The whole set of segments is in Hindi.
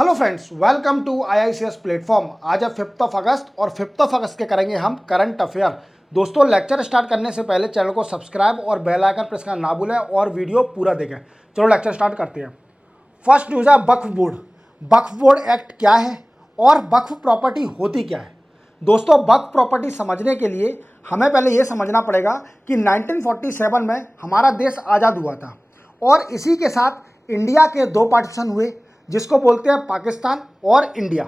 Hello friends, welcome to IICS platform. आज है 5 अगस्त और 5 अगस्त के करेंगे हम करंट अफेयर। दोस्तों, लेक्चर स्टार्ट करने से पहले चैनल को सब्सक्राइब और बेल आइकन प्रेस करना ना भूलें और वीडियो पूरा देखें। चलो लेक्चर स्टार्ट करते हैं। फर्स्ट न्यूज़ है वक्फ बोर्ड। वक्फ बोर्ड एक्ट क्या है और वक्फ प्रॉपर्टी होती क्या है? दोस्तों, वक्फ प्रॉपर्टी समझने के लिए हमें पहले ये समझना पड़ेगा कि 1947 में हमारा देश आज़ाद हुआ था और इसी के साथ इंडिया के दो पार्टीशन हुए जिसको बोलते हैं पाकिस्तान और इंडिया।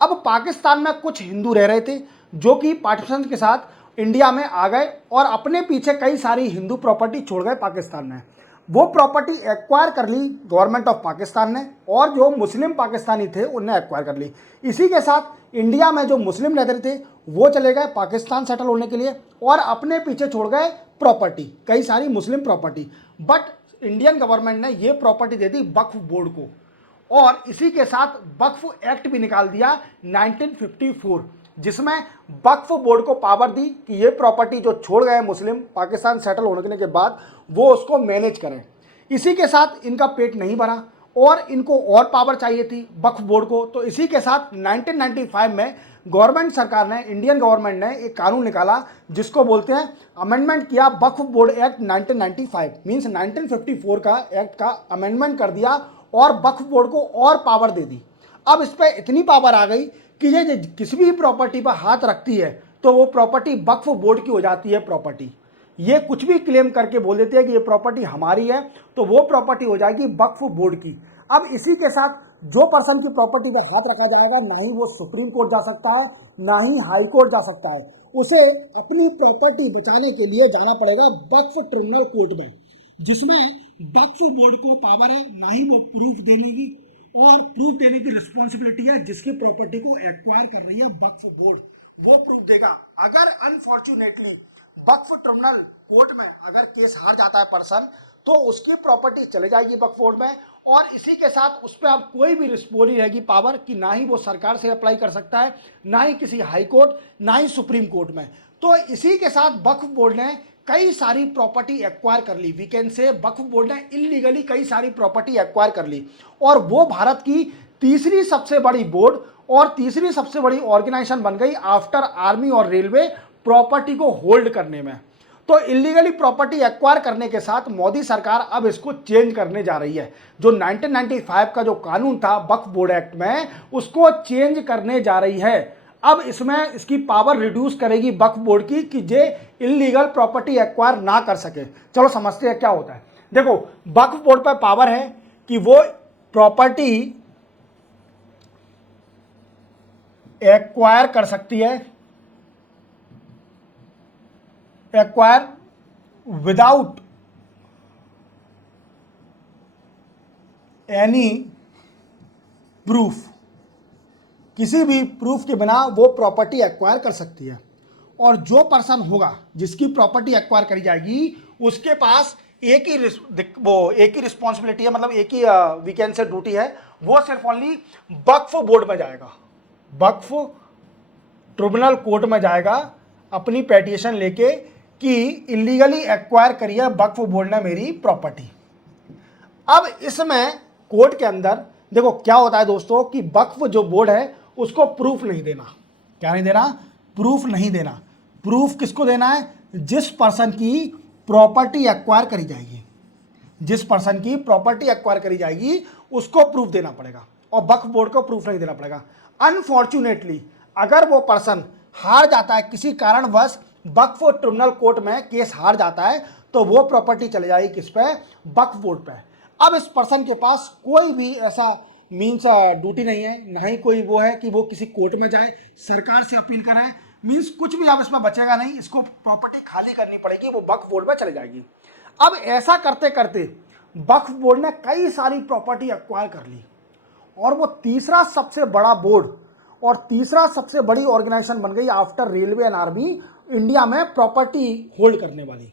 अब पाकिस्तान में कुछ हिंदू रह रहे थे जो कि पार्टीशन के साथ इंडिया में आ गए और अपने पीछे कई सारी हिंदू प्रॉपर्टी छोड़ गए पाकिस्तान में। वो प्रॉपर्टी एक्वायर कर ली गवर्नमेंट ऑफ पाकिस्तान ने और जो मुस्लिम पाकिस्तानी थे उनने एक्वायर कर ली। इसी के साथ इंडिया में जो मुस्लिम रहते थे वो चले गए पाकिस्तान सेटल होने के लिए और अपने पीछे छोड़ गए प्रॉपर्टी, कई सारी मुस्लिम प्रॉपर्टी। बट इंडियन गवर्नमेंट ने ये प्रॉपर्टी दे दी वक्फ बोर्ड को और इसी के साथ वक्फ एक्ट भी निकाल दिया 1954, जिसमें वक्फ बोर्ड को पावर दी कि ये प्रॉपर्टी जो छोड़ गए मुस्लिम पाकिस्तान सेटल होने के बाद वो उसको मैनेज करें। इसी के साथ इनका पेट नहीं भरा और इनको और पावर चाहिए थी वक्फ बोर्ड को, तो इसी के साथ 1995 में गवर्नमेंट सरकार ने, इंडियन गवर्नमेंट ने एक कानून निकाला जिसको बोलते हैं अमेंडमेंट किया वक्फ बोर्ड एक्ट 1995, मीन्स 1954 का एक्ट का अमेंडमेंट कर दिया और वक्फ बोर्ड को और पावर दे दी। अब इस पर इतनी पावर आ गई कि ये किसी भी प्रॉपर्टी पर हाथ रखती है तो वो प्रॉपर्टी वक्फ बोर्ड की हो जाती है प्रॉपर्टी। ये कुछ भी क्लेम करके बोल देते हैं कि ये प्रॉपर्टी हमारी है तो वो प्रॉपर्टी हो जाएगी वक्फ बोर्ड की। अब इसी के साथ जो पर्सन की प्रॉपर्टी पे हाथ रखा जाएगा, ना ही वो सुप्रीम कोर्ट जा सकता है ना ही हाई कोर्ट जा सकता है। उसे अपनी प्रॉपर्टी बचाने के लिए जाना पड़ेगा वक्फ ट्रिब्यूनल कोर्ट में, जिसमें वक्फ बोर्ड को पावर है ना ही वो प्रूफ देने की, और प्रूफ देने की रिस्पॉन्सिबिलिटी है जिसकी प्रॉपर्टी को एक्वायर कर रही है वक्फ बोर्ड, वो प्रूफ देगा। अगर अनफॉर्चुनेटली वक्फ ट्रिब्यूनल कोर्ट में अगर केस हार जाता है पर्सन तो उसकी प्रॉपर्टी चले जाएगी वक्फ बोर्ड में और इसी के साथ उस पर अब कोई भी रिस्पॉन्स नहीं रहेगी पावर कि ना ही वो सरकार से अप्लाई कर सकता है, ना ही किसी हाई कोर्ट, ना ही सुप्रीम कोर्ट में। तो इसी के साथ वक्फ बोर्ड ने कई सारी प्रॉपर्टी एक्वायर कर ली। वी कैन से वक्फ बोर्ड ने इलीगली कई सारी प्रॉपर्टी एक्वायर कर ली और वो भारत की तीसरी सबसे बड़ी बोर्ड और तीसरी सबसे बड़ी ऑर्गेनाइजेशन बन गई आफ्टर आर्मी और रेलवे प्रॉपर्टी को होल्ड करने में। तो इलीगली प्रॉपर्टी एक्वायर करने के साथ मोदी सरकार अब इसको चेंज करने जा रही है। जो 1995 का जो कानून था वक्फ बोर्ड एक्ट में, उसको चेंज करने जा रही है। अब इसमें इसकी पावर रिड्यूस करेगी वक्फ बोर्ड की कि जे इलीगल प्रॉपर्टी एक्वायर ना कर सके। चलो समझते हैं क्या होता है। देखो, वक्फ बोर्ड पर पावर है कि वो प्रॉपर्टी एक्वायर कर सकती है, एक्वायर विदाउट एनी प्रूफ, किसी भी प्रूफ के बिना वो प्रॉपर्टी एक्वायर कर सकती है। और जो पर्सन होगा जिसकी प्रॉपर्टी एक्वायर करी जाएगी उसके पास एक ही रिस्पॉन्सिबिलिटी है, मतलब एक ही वी कैन से ड्यूटी है, वो सिर्फ ओनली वक्फ बोर्ड में जाएगा, वक्फ ट्रिब्यूनल कोर्ट में जाएगा अपनी पेटिशन लेके कि इलीगली एक्वायर करी है वक्फ बोर्ड ने मेरी प्रॉपर्टी। अब इसमें कोर्ट के अंदर देखो क्या होता है दोस्तों कि वक्फ जो बोर्ड है उसको प्रूफ नहीं देना। क्या नहीं देना? प्रूफ नहीं देना। प्रूफ किसको देना है? जिस पर्सन की प्रॉपर्टी एक्वायर करी जाएगी, जिस पर्सन की प्रॉपर्टी एक्वायर करी जाएगी उसको प्रूफ देना पड़ेगा और वक्फ बोर्ड को प्रूफ नहीं देना पड़ेगा। अनफॉर्चुनेटली अगर वो पर्सन हार जाता है, किसी कारणवश वक्फ ट्रिब्यूनल कोर्ट में केस हार जाता है, तो वो प्रॉपर्टी चले जाएगी किस पे? वक्फ बोर्ड पे। अब इस पर्सन के पास कोई भी ऐसा मीन्स ड्यूटी नहीं है, ना ही कोई वो है कि वो किसी कोर्ट में जाए, सरकार से अपील करे, मीन्स कुछ भी अब इसमें बचेगा नहीं। इसको प्रॉपर्टी खाली करनी पड़ेगी, वो वक्फ बोर्ड में चले जाएगी। अब ऐसा करते करते वक्फ बोर्ड ने कई सारी प्रॉपर्टी एक्वायर कर ली और वो तीसरा सबसे बड़ा बोर्ड और तीसरा सबसे बड़ी ऑर्गेनाइजेशन बन गई after railway and army India में प्रॉपर्टी होल्ड करने वाली।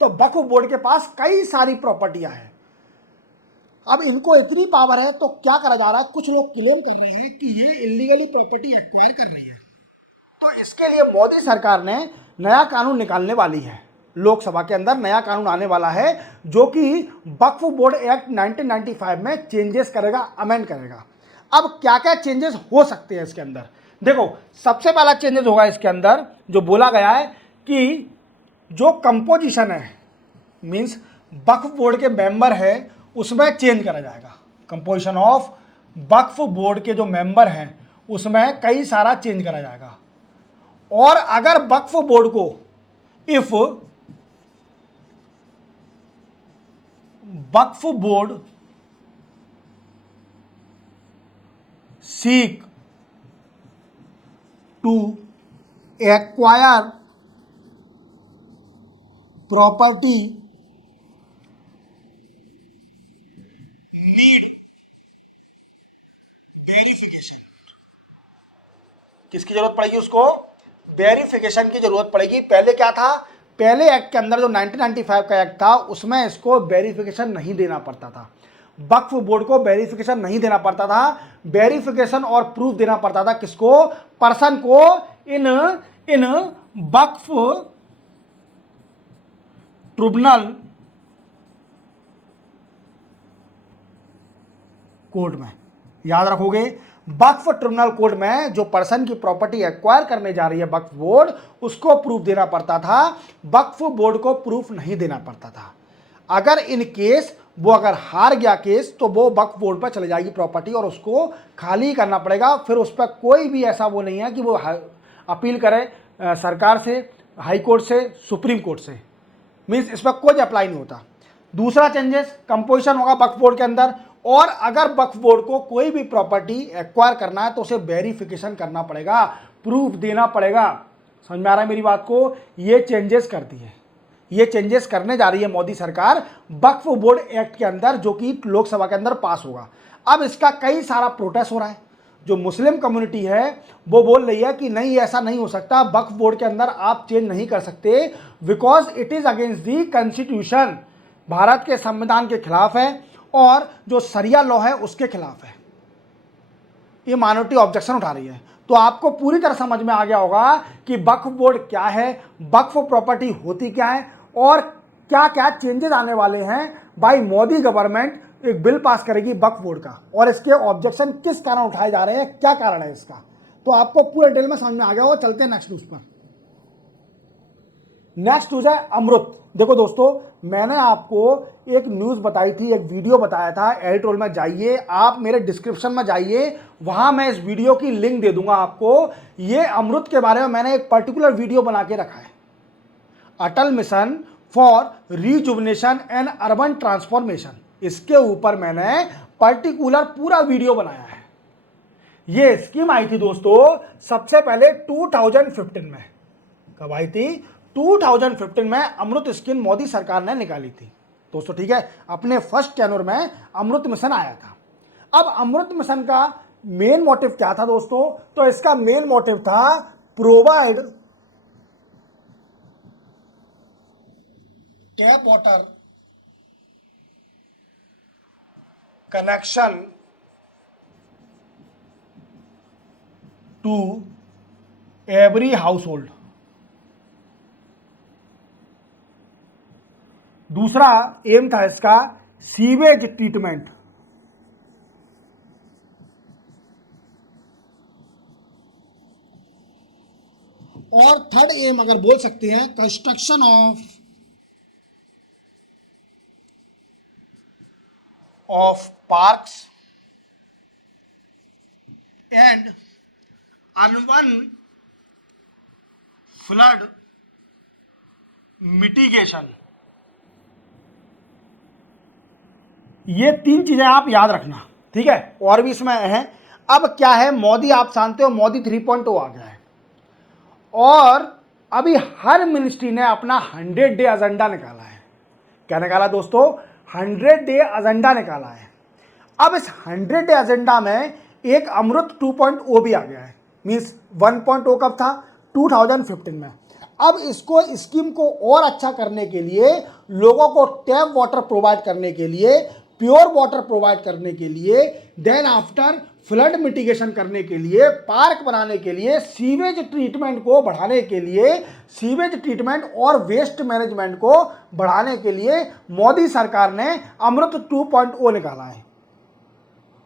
तो वक्फ बोर्ड के पास कई सारी प्रॉपर्टियां हैं। अब इनको इतनी पावर है तो क्या करा जा रहा है? कुछ लोग क्लेम कर रहे हैं कि ये इलीगली प्रॉपर्टी एक्वायर कर रही है, तो इसके लिए मोदी सरकार ने नया कानून निकालने वाली है। लोकसभा के अंदर नया कानून आने वाला है जो कि वक्फ बोर्ड एक्ट 1995 में चेंजेस करेगा, अमेंड करेगा। अब क्या क्या चेंजेस हो सकते हैं इसके अंदर? देखो, सबसे पहला चेंजेस होगा इसके अंदर, जो बोला गया है कि जो कंपोजिशन है, मींस वक्फ बोर्ड के मेंबर है, उसमें चेंज करा जाएगा। कंपोजिशन ऑफ वक्फ बोर्ड के जो मेंबर हैं उसमें कई सारा चेंज करा जाएगा। और अगर वक्फ बोर्ड को if Waqf board seek to acquire property need verification. किसकी जरूरत पड़ेगी? उसको वेरिफिकेशन की जरूरत पड़ेगी। पहले क्या था? पहले एक्ट के अंदर जो 1995 का एक्ट था उसमें इसको वेरिफिकेशन नहीं देना पड़ता था, वक्फ बोर्ड को वेरिफिकेशन नहीं देना पड़ता था। वेरिफिकेशन और प्रूफ देना पड़ता था किसको? पर्सन को इन वक्फ ट्रिब्यूनल कोर्ट में। याद रखोगे, वक्फ ट्रिब्यूनल कोर्ट में जो पर्सन की प्रॉपर्टी एक्वायर करने जा रही है वक्फ बोर्ड, उसको प्रूफ देना पड़ता था, वक्फ बोर्ड को प्रूफ नहीं देना पड़ता था। अगर इन केस वो अगर हार गया केस तो वो वक्फ बोर्ड पर चले जाएगी प्रॉपर्टी और उसको खाली करना पड़ेगा। फिर उस पर कोई भी ऐसा वो नहीं है कि वो अपील करे सरकार से, हाई कोर्ट से, सुप्रीम कोर्ट से, मीन्स इस पर कोई अप्लाई नहीं होता। दूसरा चेंजेस, कंपोजिशन होगा वक्फ बोर्ड के अंदर, और अगर वक्फ बोर्ड को कोई भी प्रॉपर्टी एक्वायर करना है तो उसे वेरिफिकेशन करना पड़ेगा, प्रूफ देना पड़ेगा। समझ में आ रहा है मेरी बात को? ये चेंजेस कर दिए, ये चेंजेस करने जा रही है मोदी सरकार वक्फ बोर्ड एक्ट के अंदर, जो कि लोकसभा के अंदर पास होगा। अब इसका कई सारा प्रोटेस्ट हो रहा है। जो मुस्लिम कम्युनिटी है वो बोल रही है कि नहीं, ऐसा नहीं हो सकता, वक्फ बोर्ड के अंदर आप चेंज नहीं कर सकते, because it is against the constitution, Bharat के संविधान के खिलाफ है और जो शरिया लॉ है उसके खिलाफ है। ये माइनॉरिटी ऑब्जेक्शन उठा रही है। तो आपको पूरी तरह समझ में आ गया होगा कि वक्फ बोर्ड क्या है, वक्फ प्रॉपर्टी होती क्या है, और क्या क्या चेंजेस आने वाले हैं। भाई मोदी गवर्नमेंट एक बिल पास करेगी वक्फ बोर्ड का, और इसके ऑब्जेक्शन किस कारण उठाए जा रहे हैं, क्या कारण है इसका, तो आपको पूरे डिटेल में समझ में आ गया हो। चलते हैं नेक्स्ट न्यूज पर। नेक्स्ट न्यूज है अमृत। देखो दोस्तों, मैंने आपको एक न्यूज बताई थी, एक वीडियो बताया था, एडिटोरियल में जाइए, आप मेरे डिस्क्रिप्शन में जाइए, वहां मैं इस वीडियो की लिंक दे दूंगा आपको। ये अमृत के बारे में मैंने एक पर्टिकुलर वीडियो बना के रखा है, Atal mission for rejuvenation and urban transformation. इसके ऊपर मैंने पर्टिकुलर पूरा वीडियो बनाया है। ये स्कीम आई थी दोस्तों सबसे पहले 2015 में। कब आई थी? 2015 में अमृत स्कीम मोदी सरकार ने निकाली थी दोस्तों, ठीक है। अपने फर्स्ट टेन्योर में अमृत मिशन आया था। अब अमृत मिशन का मेन मोटिव क्या था दोस्तों? तो इसका मेन मोटिव था provide tap water connection to every household. दूसरा एम था इसका सीवेज ट्रीटमेंट, और थर्ड एम अगर बोल सकते हैं construction of parks and urban flood mitigation. ये तीन चीजें आप याद रखना, ठीक है। और भी इसमें है। अब क्या है, मोदी आप जानते हो मोदी 3.0 आ गया है, और अभी हर मिनिस्ट्री ने अपना 100 डे एजेंडा निकाला है। क्या निकाला दोस्तों? 100 डे एजेंडा निकाला है। अब इस 100 डे एजेंडा में एक अमृत 2.0 भी आ गया है। मीन्स 1.0 कब था? 2015 में। अब इसको स्कीम को और अच्छा करने के लिए, लोगों को टैप वाटर प्रोवाइड करने के लिए, प्योर वाटर प्रोवाइड करने के लिए, देन आफ्टर फ्लड मिटिगेशन करने के लिए, पार्क बनाने के लिए, सीवेज ट्रीटमेंट को बढ़ाने के लिए, सीवेज ट्रीटमेंट और वेस्ट मैनेजमेंट को बढ़ाने के लिए मोदी सरकार ने अमृत 2.0 निकाला है।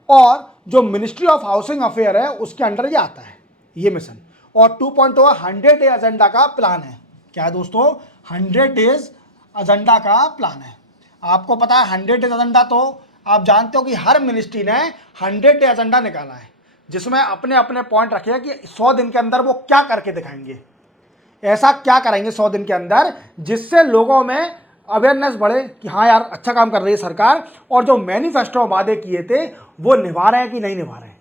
और जो मिनिस्ट्री ऑफ हाउसिंग अफेयर है उसके अंडर ये आता है ये मिशन। और 2.0 100 डे एजेंडा का प्लान है। क्या है दोस्तों? 100 डेज एजेंडा का प्लान है। आपको पता है 100 डेज एजेंडा, तो आप जानते हो कि हर मिनिस्ट्री ने 100 डे एजेंडा निकाला है, जिसमें अपने अपने पॉइंट रखे हैं कि 100 दिन के अंदर वो क्या करके दिखाएंगे, ऐसा क्या करेंगे 100 दिन के अंदर जिससे लोगों में अवेयरनेस बढ़े कि हाँ यार अच्छा काम कर रही है सरकार, और जो मैनिफेस्टो वादे किए थे वो निभा रहे हैं कि नहीं निभा रहे हैं।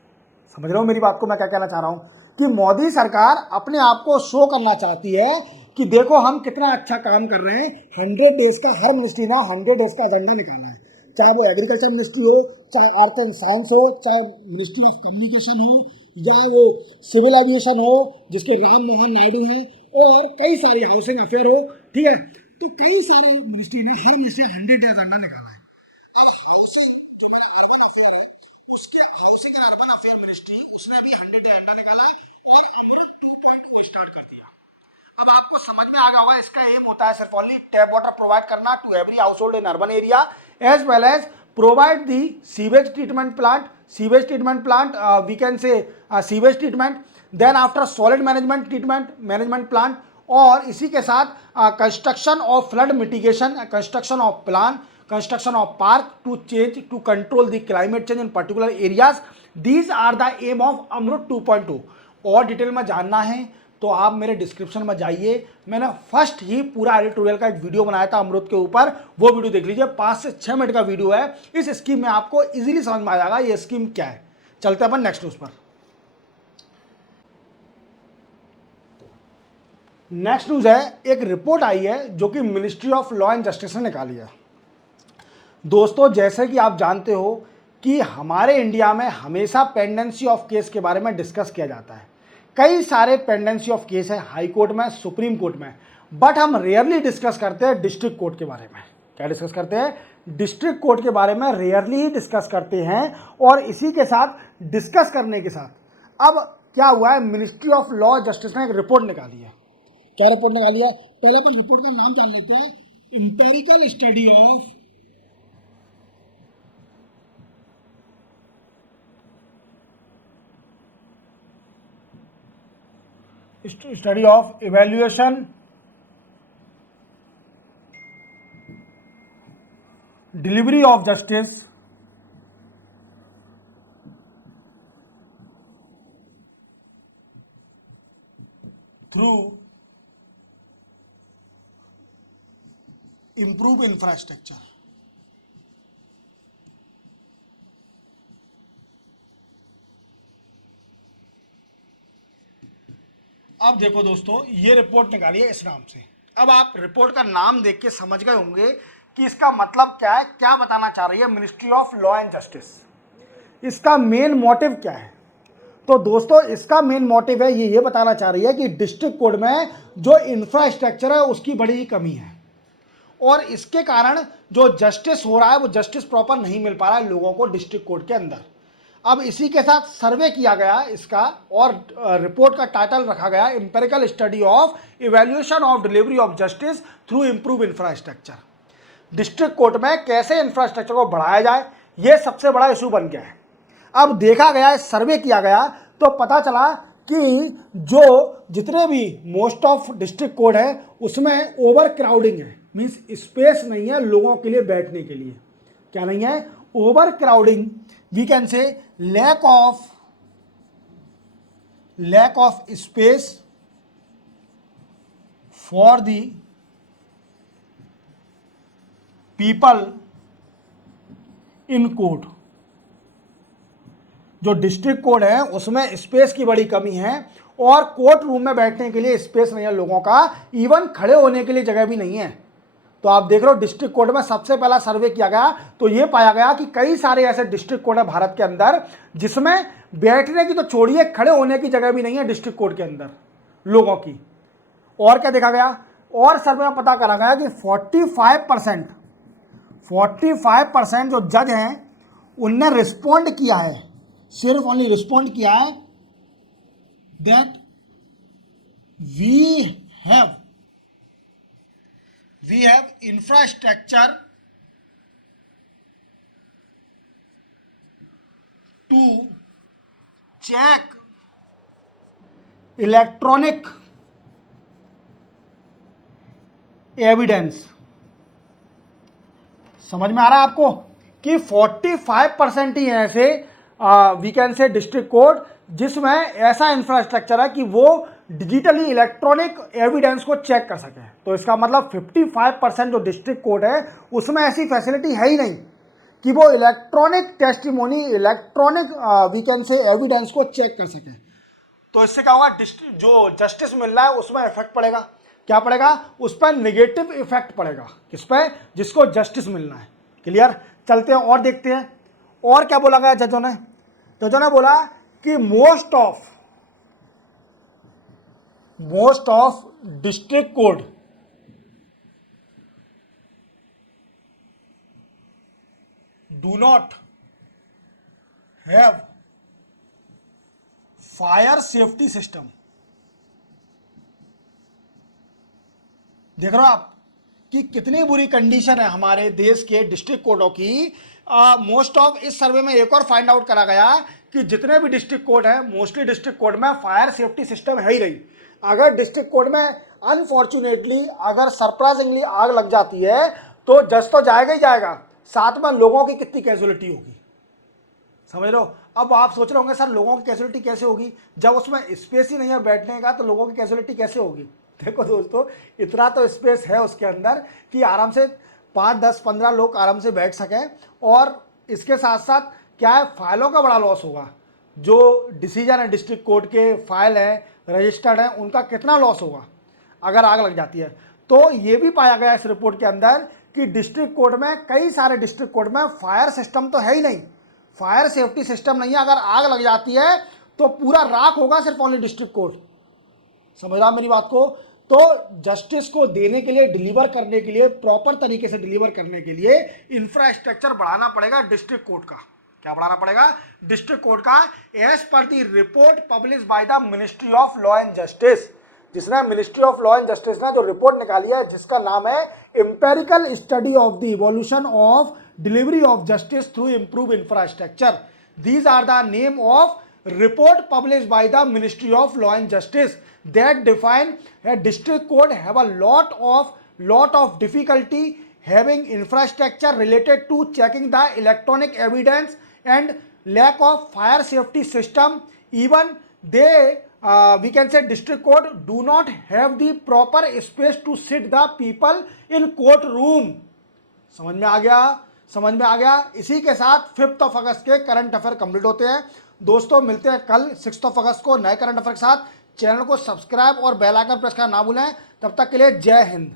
समझ रहे हो मेरी बात को? मैं क्या कहना चाह रहा हूं कि मोदी सरकार अपने आप को शो करना चाहती है कि देखो हम कितना अच्छा काम कर रहे हैं। 100 डेज का हर मिनिस्ट्री ने 100 डेज का एजेंडा निकाला है, चाहे वो एग्रीकल्चर मिनिस्ट्री हो, चाहे आर्ट एंड साइंस हो, चाहे मिनिस्ट्री ऑफ कम्युनिकेशन हो, या वो सिविल एविएशन हो जिसके राम मोहन नायडू हैं, और कई सारी हाउसिंग अफेयर हो। ठीक है, तो कई सारे मिनिस्ट्री ने, हर मिनिस्ट्री 100 डे एजेंडा निकाला है। अब हाउसिंग जो मैंने अर्बन अफेयर है उसके housing and urban affair ministry उसने भी 100 डे एजेंडा निकाला और अमृत 2.0 स्टार्ट कर दिया। अब आपको समझ में आ गया होगा इसका एम होता है सिर्फ ओनली टैप वाटर प्रोवाइड करना to every household in urban area, as well as provide the sewage treatment plant, we can say sewage treatment, then after solid management plant, और इसी के साथ construction of flood mitigation, construction of plan, construction of park to control the climate change in particular areas. These are the aim of Amrit 2.0। और डिटेल में जानना है तो आप मेरे डिस्क्रिप्शन में जाइए, मैंने फर्स्ट ही पूरा एडिटोरियल का एक वीडियो बनाया था अमृत के ऊपर, वो वीडियो देख लीजिए। 5 से 6 मिनट का वीडियो है। इस स्कीम में आपको इजीली समझ में आ जाएगा ये स्कीम क्या है। चलते हैं अपन नेक्स्ट न्यूज पर। नेक्स्ट न्यूज है, एक रिपोर्ट आई है जो कि ministry of law and justice ने निकाली है। दोस्तों जैसे कि आप जानते हो कि हमारे इंडिया में हमेशा पेंडेंसी ऑफ केस के बारे में डिस्कस किया जाता है। कई सारे पेंडेंसी ऑफ केस है हाई कोर्ट में, सुप्रीम कोर्ट में, बट हम रेयरली डिस्कस करते हैं डिस्ट्रिक्ट कोर्ट के बारे में। क्या डिस्कस करते हैं? डिस्ट्रिक्ट कोर्ट के बारे में रेयरली ही डिस्कस करते हैं। और इसी के साथ डिस्कस करने के साथ अब क्या हुआ है, मिनिस्ट्री ऑफ लॉ जस्टिस ने एक रिपोर्ट निकाली है। क्या रिपोर्ट निकाली है? पहले अपन रिपोर्ट का नाम जान लेते हैं, empirical study of evaluation, delivery of justice through improve infrastructure. अब देखो दोस्तों, ये रिपोर्ट निकाली है इस नाम से। अब आप रिपोर्ट का नाम देख के समझ गए होंगे कि इसका मतलब क्या है, क्या बताना चाह रही है ministry of law and justice, इसका मेन मोटिव क्या है। तो दोस्तों इसका मेन मोटिव है ये बताना चाह रही है कि डिस्ट्रिक्ट कोर्ट में जो इंफ्रास्ट्रक्चर है उसकी बड़ी कमी है, और इसके कारण जो जस्टिस हो रहा है वो जस्टिस प्रॉपर नहीं मिल पा रहा है लोगों को डिस्ट्रिक्ट कोर्ट के अंदर। अब इसी के साथ सर्वे किया गया इसका, और रिपोर्ट का टाइटल रखा गया empirical study of evaluation of delivery of justice through improve infrastructure. District court में कैसे इंफ्रास्ट्रक्चर को बढ़ाया जाए, ये सबसे बड़ा इशू बन गया है। अब देखा गया, सर्वे किया गया तो पता चला कि जो जितने भी मोस्ट ऑफ डिस्ट्रिक्ट कोर्ट है उसमें ओवर क्राउडिंग है, मीन्स स्पेस नहीं है लोगों के लिए बैठने के लिए। क्या नहीं है? Overcrowding, we can say lack of space for the people in court. जो डिस्ट्रिक्ट कोर्ट है उसमें स्पेस की बड़ी कमी है, और कोर्ट रूम में बैठने के लिए स्पेस नहीं है लोगों का, इवन खड़े होने के लिए जगह भी नहीं है। तो आप देख रहे हो डिस्ट्रिक्ट कोर्ट में सबसे पहला सर्वे किया गया तो ये पाया गया कि कई सारे ऐसे डिस्ट्रिक्ट कोर्ट है भारत के अंदर जिसमें बैठने की तो छोड़िए, खड़े होने की जगह भी नहीं है डिस्ट्रिक्ट कोर्ट के अंदर लोगों की। और क्या देखा गया, और सर्वे में पता करा गया कि 45% जो जज हैं उनने रिस्पॉन्ड किया है, सिर्फ ओनली रिस्पॉन्ड किया है that we have infrastructure to check electronic evidence. समझ में आ रहा है आपको कि 45% ही है ऐसे we can say district court जिसमें ऐसा इंफ्रास्ट्रक्चर है कि वो डिजिटली इलेक्ट्रॉनिक एविडेंस को चेक कर सके। तो इसका मतलब 55% जो डिस्ट्रिक्ट कोर्ट है उसमें ऐसी फैसिलिटी है ही नहीं कि वो electronic testimony, electronic we can say evidence को चेक कर सके। तो इससे क्या होगा, जो जस्टिस मिल रहा है उसमें इफेक्ट पड़ेगा। क्या पड़ेगा? उस पर नेगेटिव इफेक्ट पड़ेगा। किस पे? जिसको जस्टिस मिलना है। क्लियर? चलते हैं और देखते हैं और क्या बोला गया जजों ने। जजों ने बोला कि most of district court do not have fire safety system. देख रहे हो आप कि कितनी बुरी कंडीशन है हमारे देश के डिस्ट्रिक्ट कोर्टों की। मोस्ट ऑफ, इस सर्वे में एक और फाइंड आउट करा गया कि जितने भी डिस्ट्रिक्ट कोर्ट है, मोस्टली डिस्ट्रिक्ट कोर्ट में फायर सेफ्टी सिस्टम है ही नहीं। अगर डिस्ट्रिक्ट कोर्ट में अनफॉर्चुनेटली, अगर सरप्राइजिंगली आग लग जाती है तो जज तो जाएगा ही जाएगा, साथ में लोगों की कितनी कैजुअलिटी होगी। समझ रहे हो? अब आप सोच रहे होंगे सर लोगों की कैजुअलिटी कैसे होगी, जब उसमें स्पेस ही नहीं है बैठने का तो लोगों की कैजुअलिटी कैसे होगी। देखो दोस्तों, इतना तो स्पेस है उसके अंदर कि आराम से 5, 10, 15 लोग आराम से बैठ सकें। और इसके साथ साथ क्या है, फाइलों का बड़ा लॉस होगा। जो डिसीजन है डिस्ट्रिक्ट कोर्ट के, फाइल है, रजिस्टर्ड है, उनका कितना लॉस होगा अगर आग लग जाती है। तो ये भी पाया गया इस रिपोर्ट के अंदर कि डिस्ट्रिक्ट कोर्ट में, कई सारे डिस्ट्रिक्ट कोर्ट में फायर सिस्टम तो है ही नहीं, फायर सेफ्टी सिस्टम नहीं है। अगर आग लग जाती है तो पूरा राख होगा सिर्फ ओनली डिस्ट्रिक्ट कोर्ट। समझ रहा मेरी बात को? तो जस्टिस को देने के लिए, डिलीवर करने के लिए, प्रॉपर तरीके से डिलीवर करने के लिए इंफ्रास्ट्रक्चर बढ़ाना पड़ेगा डिस्ट्रिक्ट कोर्ट का। क्या बढ़ाना पड़ेगा? डिस्ट्रिक्ट कोर्ट का। As per the report published by the ministry of law and justice, जिसने ministry of law and justice ने जो रिपोर्ट निकाली है जिसका नाम है empirical study of the evolution of delivery of justice through improve infrastructure. These are the name of report published by the Ministry of Law and Justice that define a district court have a lot of difficulty having infrastructure related to checking the electronic evidence and lack of fire safety system. Even they we can say district court do not have the proper space to sit the people in courtroom. समझ में आ गया? समझ में आ गया। इसी के साथ 5 अगस्त के करंट अफेयर कंप्लीट होते हैं। दोस्तों मिलते हैं कल 6 अगस्त को नए करंट अफेयर के साथ। चैनल को सब्सक्राइब और बेल आइकन प्रेस करना ना भूलें। तब तक के लिए जय हिंद।